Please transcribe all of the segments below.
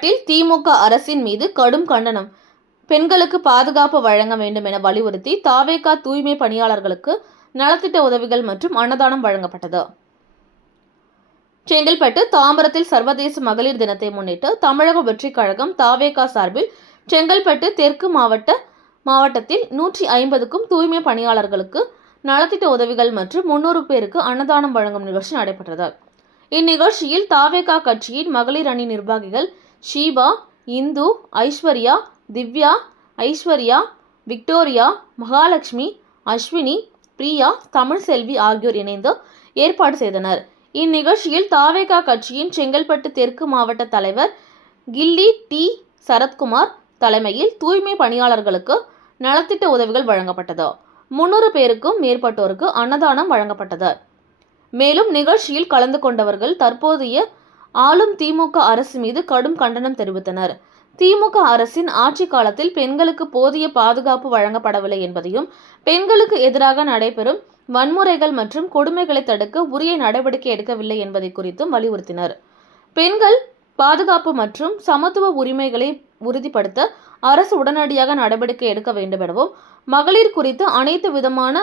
திமுக அரசின் மீது கடும் கண்டனம். பெண்களுக்கு பாதுகாப்பு வழங்க வேண்டும் என வலியுறுத்தி தாவேகா தூய்மை பணியாளர்களுக்கு நலத்திட்ட உதவிகள் மற்றும் அன்னதானம் வழங்கப்பட்டது. செங்கல்பட்டு தாம்பரத்தில் சர்வதேச மகளிர் தினத்தை முன்னிட்டு தமிழக வெற்றிக் கழகம் தாவேகா சார்பில் செங்கல்பட்டு தெற்கு மாவட்ட மாவட்டத்தில் நூற்றி ஐம்பதுக்கும் தூய்மை பணியாளர்களுக்கு நலத்திட்ட உதவிகள் மற்றும் முன்னூறு பேருக்கு அன்னதானம் வழங்கும் நிகழ்ச்சி நடைபெற்றது. இந்நிகழ்ச்சியில் தாவேகா கட்சியின் மகளிர் அணி நிர்வாகிகள் ஷீபா இந்து ஐஸ்வர்யா திவ்யா ஐஸ்வர்யா விக்டோரியா மகாலட்சுமி அஸ்வினி பிரியா தமிழ்செல்வி ஆகியோர் இணைந்து ஏற்பாடு செய்தனர். இந்நிகழ்ச்சியில் தாவேகா கட்சியின் செங்கல்பட்டு தெற்கு மாவட்ட தலைவர் கில்லி டி. சரத்குமார் தலைமையில் தூய்மை பணியாளர்களுக்கு நலத்திட்ட உதவிகள் வழங்கப்பட்டது. முன்னூறு பேருக்கும் மேற்பட்டோருக்கு அன்னதானம் வழங்கப்பட்டது. மேலும் நிகழ்ச்சியில் கலந்து கொண்டவர்கள் தற்போதைய ஆளும் திமுக அரசு மீது கடும் கண்டனம் தெரிவித்தனர். திமுக அரசின் ஆட்சி காலத்தில் பெண்களுக்கு போதிய பாதுகாப்பு வழங்கப்படவில்லை என்பதையும் பெண்களுக்கு எதிராக நடைபெறும் வன்முறைகள் மற்றும் கொடுமைகளை தடுக்க உரிய நடவடிக்கை எடுக்கவில்லை என்பதை குறித்தும் வலியுறுத்தினர். பெண்கள் பாதுகாப்பு மற்றும் சமத்துவ உரிமைகளை உறுதிப்படுத்த அரசு உடனடியாக நடவடிக்கை எடுக்க வேண்டும் எனவும் மகளிர் குறித்து அனைத்து விதமான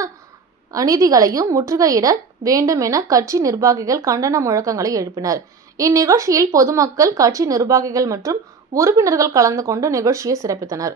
அநீதிகளையும் முற்றுகையிட வேண்டும் என கட்சி நிர்வாகிகள் கண்டன முழக்கங்களை எழுப்பினர். இந்நிகழ்ச்சியில் பொதுமக்கள் கட்சி நிர்வாகிகள் மற்றும் உறுப்பினர்கள் கலந்து கொண்டு நிகழ்ச்சியை சிறப்பித்தனர்.